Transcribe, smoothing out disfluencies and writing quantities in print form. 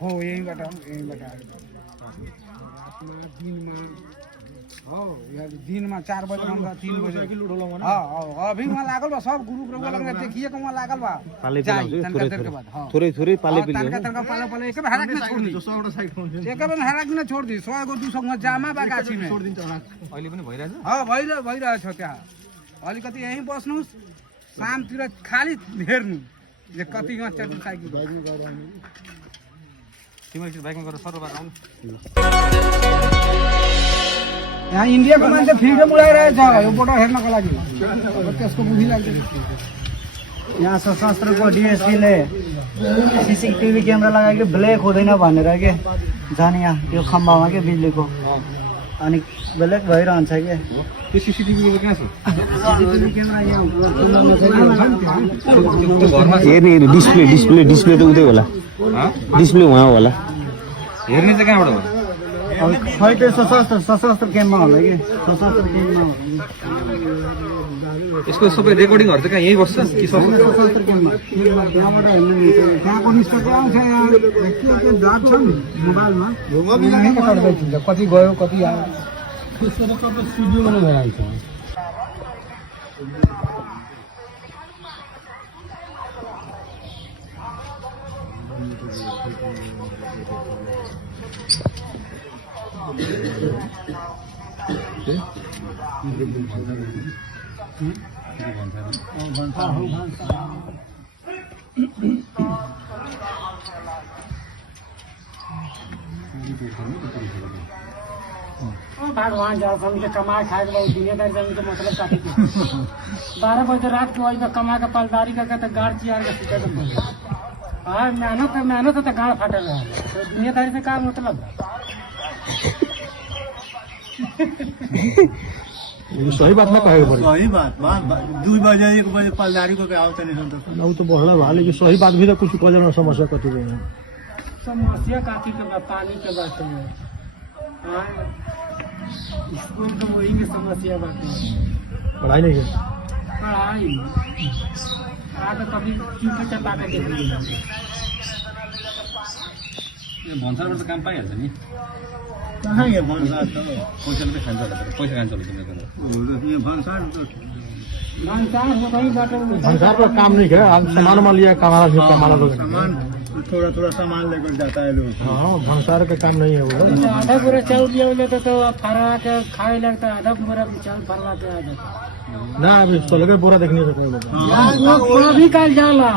हो यहीँबाट दिनमा 4 बजे 3 बजे अभी वहाँ लागल बा सब गुरु प्रोग्राम में देखिए कि वहाँ लागल बा थोड़े पाले पिले पाले एक बार हराक न छोड़ दी 100 वटा साइड एक बार हराक न छोड़ दी 100 को 200 को जामा बा गाछी में छोड़ दिन्छ अहिले पनि भइरहेछ भइरहेछ त्यहाँ अलिकति यही बस्नुस् शामतिर खाली हेर्नु जे कति यहाँ चढ्नु साइकल तिम्रो बाइकमा गएर सर्वबार आउनु यहाँ इन्डियाको मान्छे फ्रिडम उडाइरहेछ यो फोटो हेर्नको लागि त्यसको बुद्धि लाग्दैन यहाँ सशस्त्रको डिएसपीले सीसीटीवी क्यामेरा लगाएको ब्ल्याक हुँदैन भनेर के जाने यहाँ यो खम्बामा के बिजुलीको अनि ब्ल्याक भइरहन्छ के त्यो सीसीटीभी कहाँ छ हेर्ने डिस्प्ले त उतै होला डिस्प्ले वहाँ होला हेर्ने चाहिँ कहाँबाट हो अब खै त्यो सशस्त्र क्याम्पमा होला कि सशस्त्र क्याम्पमा यसको सबै रेकर्डिङहरु चाहिँ कहाँ यही बस्छ कि सशस्त्र क्याम्पमा त्यहाँबाट त्यहाँको निस्केको आउँछ यहाँ के डाट छ नि मोबाइलमा कति गयो कति आयो त्यसको त सबै स्टुडियोमा नै भइरहेको छ भगवान जाओ कमा खाए के बहुत दुनियादारी जमीन के मतलब काटे 12 बजे रात को आई कमा के पलदारी का तो गाड़ चियार के सीधे हाँ मेहनत तो गाड़ फाटल है तो दुनियादारी से का मतलब सही बात ना कहे सही बात 2 बजे 1 बजे पलदारी को आवत नहीं संतोष तो बढ़ला बा लेकिन सही बात भी तो कुछ कह जाना समस्या कथी है समस्या काफी के पानी के बात है स्कूल तो वही की समस्या बात है पढ़ाई नहीं है पढ़ाई तो कभी क्यों के चपा के देखिए भन्सारबाट त काम पाइहाल्छ नि कहाँ ये भन्सार त पैसाले त खान्छ पैसा खान्छ होला ये भन्सार तो भंसार हो गई बात संसार पर काम नहीं है आप सामान में लिया कमाना लोग सामान थोड़ा सामान लेकर जाता है लोग हाँ भंसार का काम नहीं है वो आधा पूरा चावल दिया लेते तो फरा के खाए लगता आधा पूरा चावल फरला के आ जाता ना अभी तो लगे बोरा देखने से कोई भी कल जाला